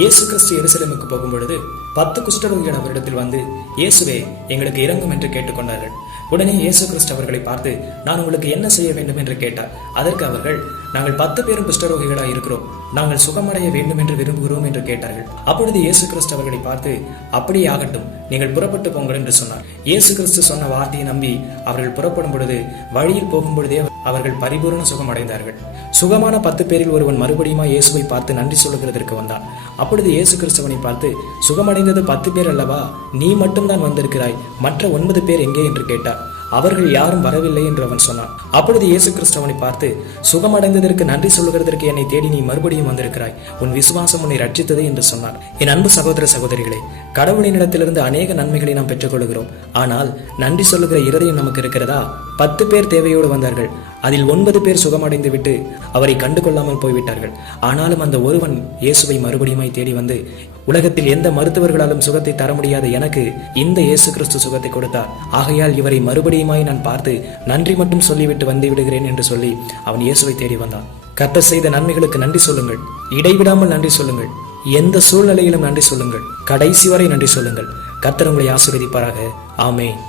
இயேசு கிறிஸ்து எருசலேமுக்கு போகும்பொழுது 10 குஷ்டரோகிகள் அவரிடத்தில் வந்து, இயேசுவே, எங்களுக்கு இரங்கும் என்று கேட்டுக்கொண்டார்கள். உடனே இயேசு கிறிஸ்து அவர்களை பார்த்து, நான் உங்களுக்கு என்ன செய்ய வேண்டும் என்று கேட்டார். அதற்கு அவர்கள், நாங்கள் 10 பேரும் குஷ்டரோகிகளாய் இருக்கிறோம், நாங்கள் சுகமடைய வேண்டும் என்று விரும்புகிறோம் என்று கேட்டார்கள். அப்பொழுது இயேசு கிறிஸ்து அவர்களை பார்த்து, அப்படியே ஆகட்டும், நீங்கள் புறப்பட்டு போங்கள் என்று சொன்னார். இயேசு கிறிஸ்து சொன்ன வார்த்தையை நம்பி அவர்கள் புறப்படும் பொழுது வழியில் போகும் பொழுதே அவர்கள் பரிபூரண சுகம் அடைந்தார்கள். சுகமான 10 பேரில் ஒருவன் மறுபடியும் இயேசுவை பார்த்து நன்றி சொல்லுகிறதற்கு வந்தான். அப்பொழுது இயேசு கிறிஸ்துவனை பார்த்து, சுகமடைந்தது 10 பேர் அல்லவா, நீ மட்டும்தான் வந்திருக்கிறாய், மற்ற 9 பேர் எங்கே என்று கேட்டார். அவர்கள் யாரும் வரவில்லை என்று அவன் சொன்னான். அப்பொழுது இயேசு கிறிஸ்துவனை பார்த்து, சுகமடைந்ததற்கு நன்றி சொல்லுகிறதற்கு என்னை தேடி நீ மறுபடியும் வந்திருக்கிறாய், உன் விசுவாசம் உன்னை ரட்சித்தது என்று சொன்னார். என் அன்பு சகோதர சகோதரிகளே, கடவுளினிடத்திலிருந்து அநேக நன்மைகளை நாம் பெற்றுக்கொள்கிறோம். ஆனால் நன்றி சொல்லுகிற இருதயம் நமக்கு இருக்கிறதா? 10 பேர் தேவையோடு வந்தார்கள், அதில் 9 பேர் சுகமடைந்து விட்டு அவரை கண்டு கொள்ளாமல் போய்விட்டார்கள். ஆனாலும் அந்த ஒருவன் இயேசுவை மறுபடியுமாய் தேடி வந்து, உலகத்தில் எந்த மருத்துவர்களாலும் சுகத்தை தர முடியாத எனக்கு இந்த இயேசு கிறிஸ்து சுகத்தை கொடுத்தார், ஆகையால் இவரை மறுபடியுமாய் நான் பார்த்து நன்றி மட்டும் சொல்லிவிட்டு வந்து விடுகிறேன் என்று சொல்லி அவன் இயேசுவை தேடி வந்தான். கர்த்தர் செய்த நன்மைகளுக்கு நன்றி சொல்லுங்கள், இடைவிடாமல் நன்றி சொல்லுங்கள், எந்த சூழ்நிலையிலும் நன்றி சொல்லுங்கள், கடைசி வரை நன்றி சொல்லுங்கள். கர்த்தர் உங்களை ஆசீர்வதிப்பாராக. ஆமென்.